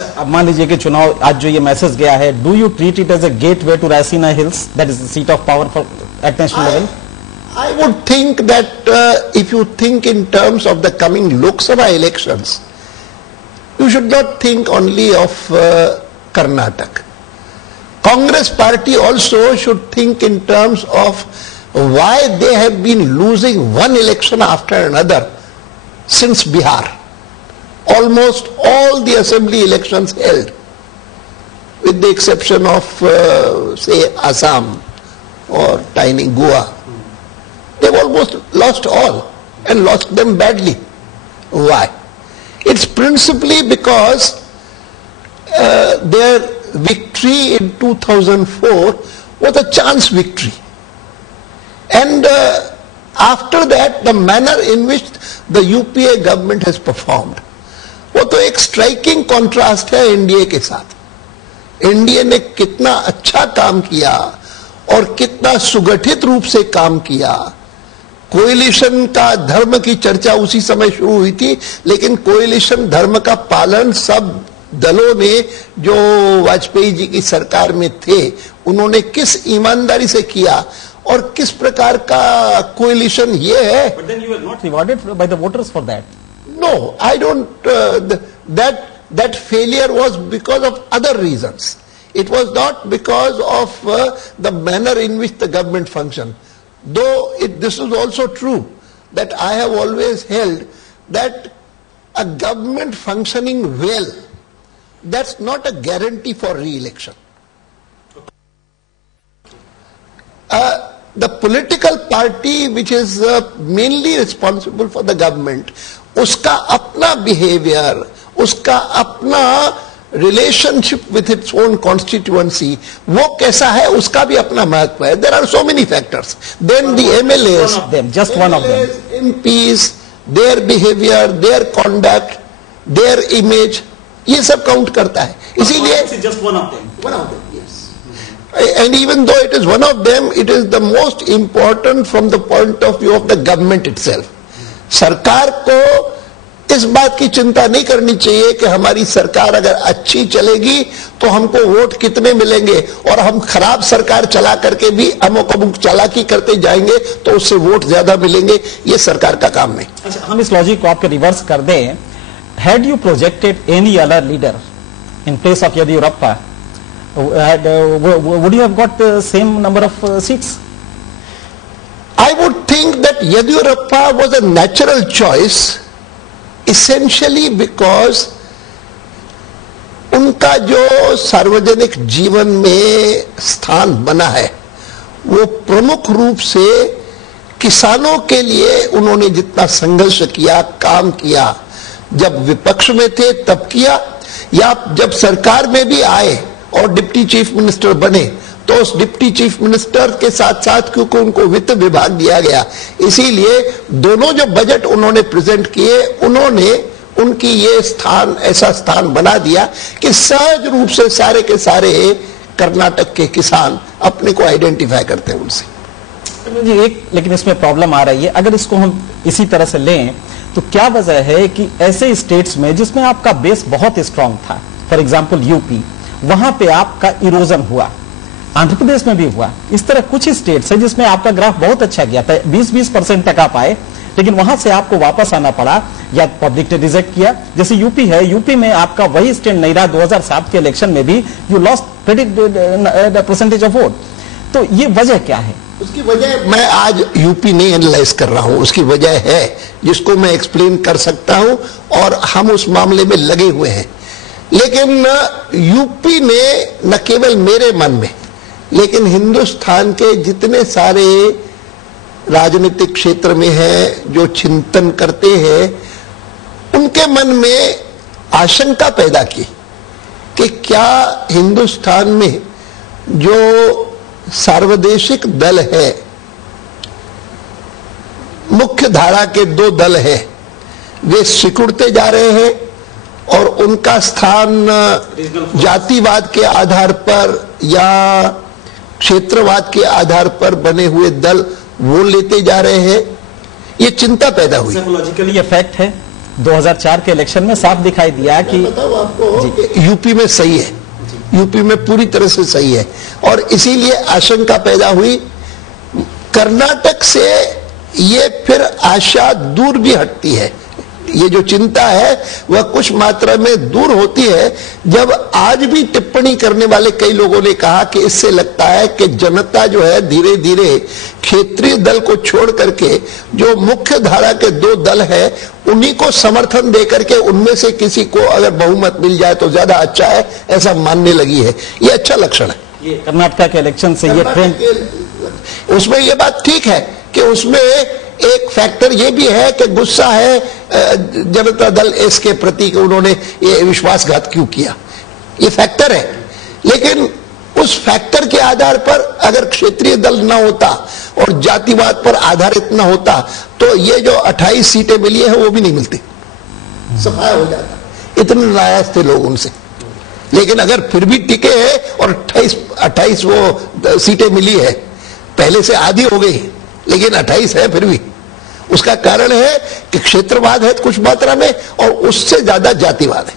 अब मान लीजिए कि चुनाव आज जो ये मैसेज गया है, do you treat it as a gateway to Raisina hills, that is the seat of power for at national level? I would think that if you think in terms of the coming Lok Sabha elections, you should not think only of Karnataka. Congress party also should think in terms of why they have been losing one election after another since Bihar. Almost all the assembly elections held, with the exception of say Assam or tiny Goa. They've almost lost all and lost them badly. Why? It's principally because their victory in 2004 was a chance victory. And after that, the manner in which the UPA government has performed, वो तो एक striking contrast है NDA के साथ। NDA ने कितना अच्छा काम किया और कितना सुगठित रूप से काम किया। कोएलिशन का धर्म की चर्चा उसी समय शुरू हुई थी, लेकिन कोएलिशन धर्म का पालन सब दलों ने जो वाजपेयी जी की सरकार में थे उन्होंने किस ईमानदारी से किया और किस प्रकार का कोएलिशन ये है। But then you were not rewarded by the voters for that. No, I don't. That failure was because of other reasons. It was not because of the manner in which the government functioned. Though this is also true that I have always held that a government functioning well, that's not a guarantee for re-election. The political party which is mainly responsible for the government, उसका अपना behaviour, उसका अपना relationship with its own constituency वो कैसा है उसका भी अपना महत्व है। There are so many factors. Then the MLAs, just one of them, MPs, their behaviour, their conduct, their image, ये सब काउंट करता है। इसीलिए just one of them, and even though it is one of them, it is the most important from the point of view of the government itself. सरकार को इस बात की चिंता नहीं करनी चाहिए कि हमारी सरकार अगर अच्छी चलेगी तो हमको वोट कितने मिलेंगे और हम खराब सरकार चला करके भी अमुक अमुक चालाकी करते जाएंगे तो उससे वोट ज्यादा मिलेंगे, ये सरकार का काम नहीं। अच्छा, हम इस लॉजिक को आपके रिवर्स कर दें। Had you projected any other leader in place of Yediyurappa, would you have got the same number of seats? I would think that Yediyurappa was a natural choice, essentially because उनका जो सार्वजनिक जीवन में स्थान बना है वो प्रमुख रूप से किसानों के लिए उन्होंने जितना संघर्ष किया, काम किया, जब विपक्ष में थे तब किया या जब सरकार में भी आए और डिप्टी चीफ मिनिस्टर बने तो उस डिप्टी चीफ मिनिस्टर के साथ साथ क्योंकि उनको वित्त विभाग दिया गया, इसीलिए दोनों जो बजट उन्होंने प्रेजेंट किए उन्होंने उनकी ये स्थान ऐसा स्थान बना दिया कि सहज रूप से सारे के सारे कर्नाटक के किसान अपने को आइडेंटिफाई करते हैं उनसे। जी एक लेकिन इसमें प्रॉब्लम आ रही है, अगर इसको हम इसी तरह से लें तो क्या वजह है कि ऐसे स्टेट्स में जिसमें आपका बेस बहुत स्ट्रांग था, फॉर एग्जाम्पल यूपी, वहां पे आपका इरोजन हुआ, आंध्र प्रदेश में भी हुआ, इस तरह कुछ स्टेट्स है जिसमें आपका ग्राफ बहुत अच्छा गया था, 20% तक आप आए, लेकिन वहां से आपको वापस आना पड़ा या पब्लिक ने रिजेक्ट किया। जैसे यूपी है, यूपी में आपका वही स्टैंड नहीं रहा, 2007 के इलेक्शन में भी you lost percentage of vote. तो ये वजह क्या है? उसकी वजह मैं आज यूपी नहीं एनालाइज कर रहा हूं, उसकी वजह है जिसको मैं एक्सप्लेन कर सकता हूं और हम उस मामले में लगे हुए हैं। लेकिन यूपी में न केवल मेरे मन में लेकिन हिंदुस्तान के जितने सारे राजनीतिक क्षेत्र में हैं जो चिंतन करते हैं उनके मन में आशंका पैदा की कि क्या हिंदुस्तान में जो सार्वदेशिक दल है, मुख्य धारा के दो दल हैं, वे सिकुड़ते जा रहे हैं और उनका स्थान जातिवाद के आधार पर या क्षेत्रवाद के आधार पर बने हुए दल वो लेते जा रहे हैं। ये चिंता पैदा हुई। साइकोलॉजिकली ये फैक्ट है 2004 के इलेक्शन में साफ दिखाई दिया कि बताओ आपको यूपी में सही है, यूपी में पूरी तरह से सही है, और इसीलिए आशंका पैदा हुई। कर्नाटक से ये फिर आशा दूर भी हटती है, ये जो चिंता है वह कुछ मात्रा में दूर होती है जब आज भी टिप्पणी करने वाले कई लोगों ने कहा कि इससे लगता है कि जनता जो है धीरे धीरे क्षेत्रीय दल को छोड़ करके जो मुख्य धारा के दो दल है उन्हीं को समर्थन देकर के उनमें से किसी को अगर बहुमत मिल जाए तो ज्यादा अच्छा है, ऐसा मानने लगी है। ये अच्छा लक्षण है। ये कर्नाटक के इलेक्शन से ये ट्रेंड, उसमें ये बात ठीक है कि उसमें एक फैक्टर ये भी है कि गुस्सा है जनता दल एस के प्रति कि उन्होंने ये विश्वासघात क्यों किया, ये फैक्टर है। लेकिन उस फैक्टर के आधार पर अगर क्षेत्रीय दल ना होता और जातिवाद पर आधारित ना होता तो ये जो 28 सीटें मिली है वो भी नहीं मिलती, सफाया हो जाता। इतने नाराज थे लोग उनसे। लेकिन अगर फिर भी टिके हैं और 28 वो सीटें मिली है, पहले से आधी हो गई लेकिन 28 है फिर भी, उसका कारण है कि क्षेत्रवाद है कुछ मात्रा में और उससे ज्यादा जातिवाद है।